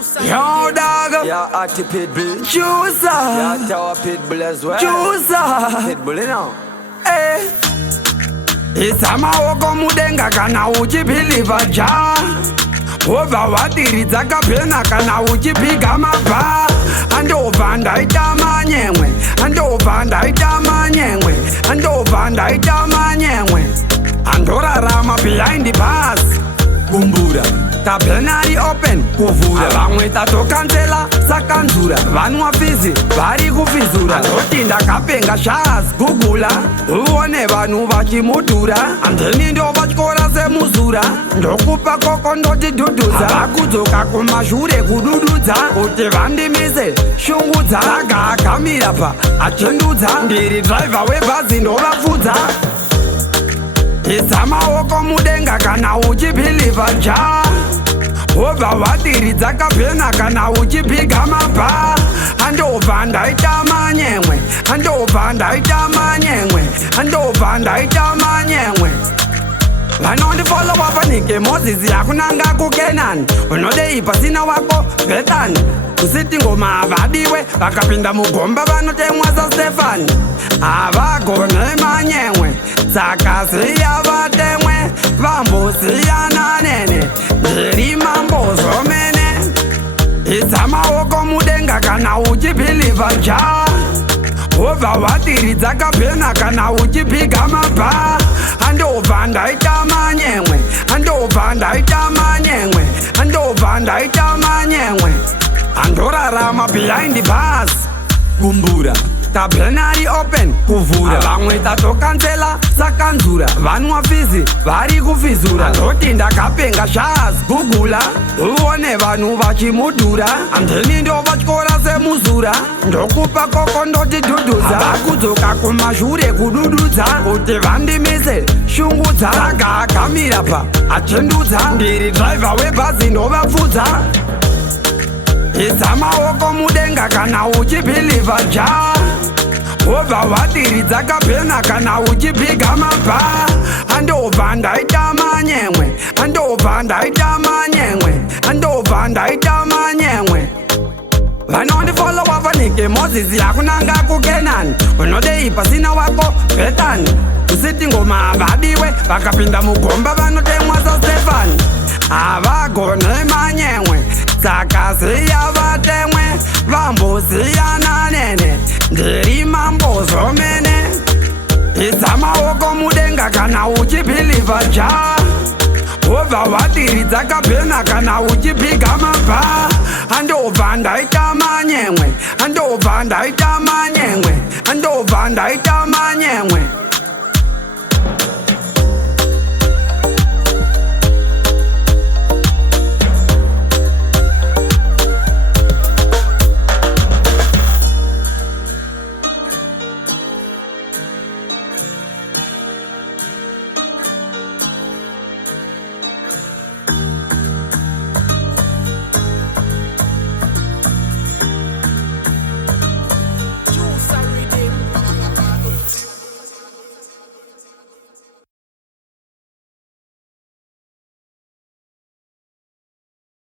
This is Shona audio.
Yo, dog. Yeah, Artie Pitbull. Juicer. Yeah, Tower Pitbull as well. Juicer. Pitbull, you know. Eh. Isama woko mudenga kana uchipiliva ja. Ova watiridza kapena kana uchipiga mabha. Andobva ndaita manyemwe. Andobva ndaita manyemwe. Andobva ndaita manyemwe. Andorarama behind bars. Kumbura tapenari open kuvura vamwe tatokansela sakanzura vanwa fizi vari kufizura ndoti ndakapenga shas gugula uone vanhu vachimudhura andeni ndo vatyora semuzura ndokupa koko ndoti dhudhudza vakudzoka kumashure kudududza kuti vandimise shungudza raga akamira pa achendudza ndiri driver webhazi ndovafudza isa maoko mudenga kana uchipiliva ja wobva watiridza kapena kana uchipiga mabha andobva ndaita manyemwe andobva ndaita manyemwe andobva ndaita manyemwe vanondifolowa panike mozisi yakunanga kukenani unodei pasina wako betani kusiti ngoma havadiwe vakapinda mugomba vanotemwa saStefani havagone manyemwe saka siya vatemwe vambosiyana nene ndiri mambo zvomene isa maoko mudenga kana uchipiliva ja wobva watiridza kapena kana uchipiga mabha andobva ndaita manyemwe andobva ndaita manyemwe andobva ndaita manyemwe andorarama behind bars kumbura tapenari open kuvura vamwe tatokansela sakanzura vanwa fizi vari kufizura ndoti ndakapenga shas gugula uone vanhu vachimudhura andeni ndo vatyora semuzura ndokupa koko ndoti dhudhudza vakudzoka kumashure kudududza kuti vandimise shungudza raga akamira pa achendudza ndiri driver webhazi ndovafudza isa maoko mudenga kana uchipiliva ja wobva watiridza kapena kana uchipiga mabha andobva ndaita manyemwe andobva ndaita manyemwe andobva ndaita manyemwe vanondifolowa panike mozisi yakunanga kukenani unodei pasina wako betani kusiti ngoma havadiwe vakapinda mugomba vanotemwa saStefani havagone manyemwe saka siya vatemwe vambosiyana nene ndiri mambo zvomene isa maoko mudenga kana uchipiliva ja wobva watiridza kapena kana uchipiga mabha andobva ndaita manyemwe andobva ndaita manyemwe andobva ndaita manyemwe